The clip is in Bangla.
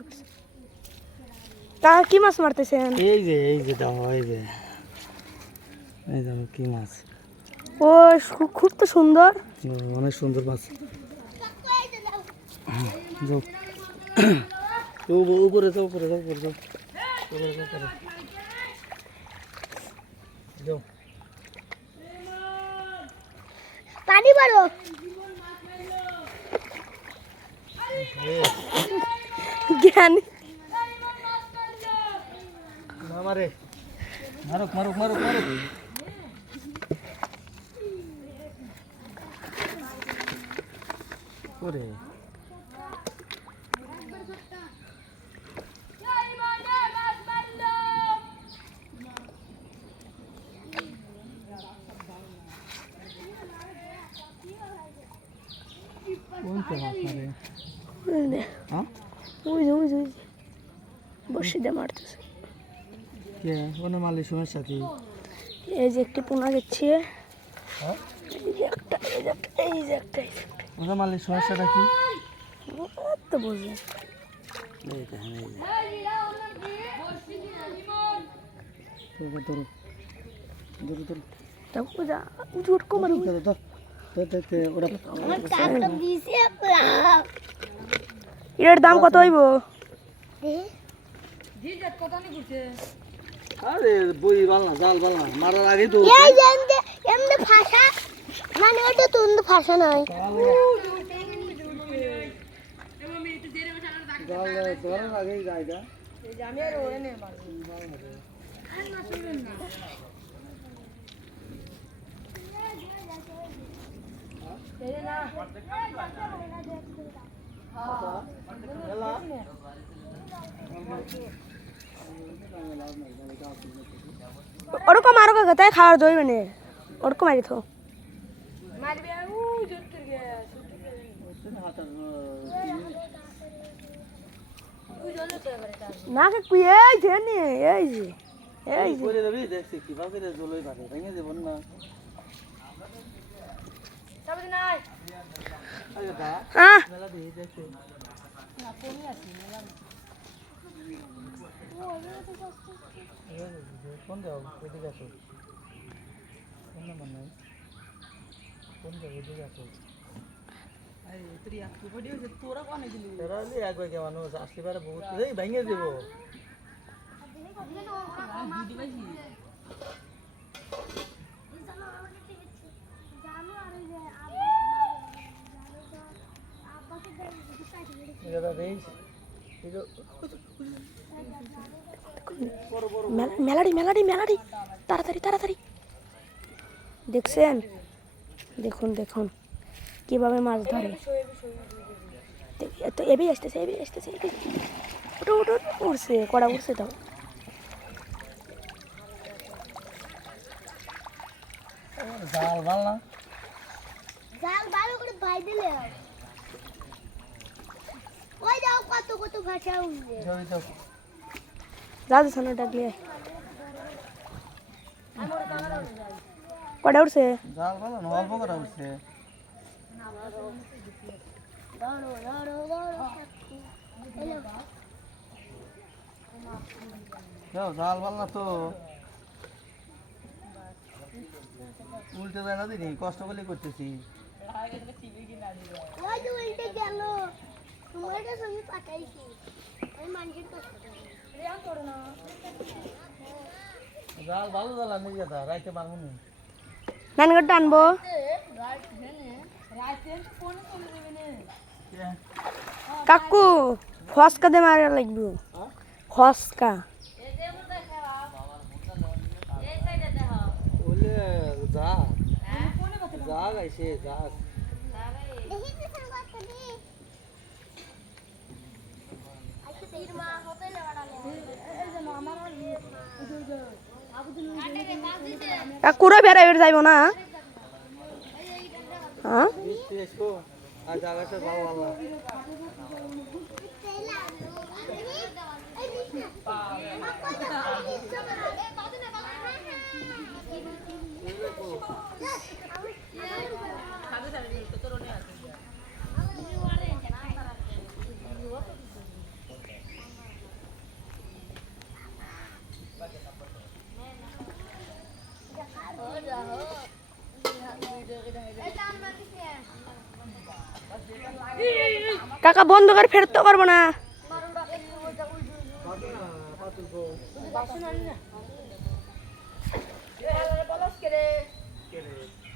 শুরু করছে। তা কি মাছ মারতেছেন? এই যে দাও, এই দেখো কি মাছ। ও খুব তো সুন্দর, অনেক সুন্দর মাছ। যাও উপরে যাও, উপরে যাও, উপরে যাও, উপরে যাও, উপরে যাও। পানি মারো। জ্ঞান মারে, মারুক মারুক মারুক মারুক। ওরে কোনটা মাছ মারে? হ্যাঁ ওই যে ওই যে বসে দিয়ে মারতেছে। কে কোন মালিক সমস্যা কি? এই যে একটি পোনা গেছে, হ্যাঁ এই যে একটা, এই যে একটা, এই যে একটা, ওটা মালিক সমস্যাটা কি? তো বুঝলেন। এই দেখেন, এই যে ধরো ধরো ধরো তারপর যা জোর কমার ধরো ধরো ওরা। এর দাম কত হইব? আরে বই বালনা জাল বালনা মারার আগে তো এমনি ভাষা মানে ওটা তো ভাষা নয়। জাল ধরার আগেই যায়গা। ওরকম আরো তাই খাওয়ার দই মানে ওরকম মারি তো না কাকু এই যে নে এই যে এই যে করে দেবি দেখছি কিভাবে রে জলই পারে ভেঙে দেব না। আরে দা হ্যাঁ মেলা দিয়ে দেখছি না কোনি আছে মেলা কোন যাও এদিকে আসো কোন নাম্বার নাই কোন যাও এদিকে আসো। আরে তুই একটু ভিডিও যে তোরা কোনে দিলি তোরা লি একবার কে মানুষ আসতে পারে বহুত এই ভেঙে দেব। মেলাডি মেলাডি মেলাডি তাড়াতাড়ি তাড়াতাড়ি দেখছেন? দেখুন দেখুন কিভাবে মাছ ধরে। তো এবি আসতেছে এবি আসতেছে ওটা ওটা উড়ছে কড়া উড়ছে তো জাল ভাল না জাল ভালো করে ভাই দিলে ওই দাও কত কত ভাষা উঠবে জমি তো দাদু সামনে ডাকলে কটা উঠছে? জাল ভালো না অল্প করে উঠছে। যাও জাল ভাল না তো উল্টে যায় না দিনি কষ্ট করে করতেছি। ওই যে উল্টে গেল তোমার কাছে আমি পাঠাইছি আমি মানুষের কাছে জাল ভালো জাল আমি যেটা রাইতে পারবো না নানগর টানবো কাকু ফসকা দে মারা লাগবে ফসকা বলে যা যা গাইছে যা কাকুরা বেড়া বেড়ে যাইব না হ্যাঁ আর জায়গাটা ভালো ভালো কাকা বন্ধ করে ফেরত তো করবো না। বাসন আনি না।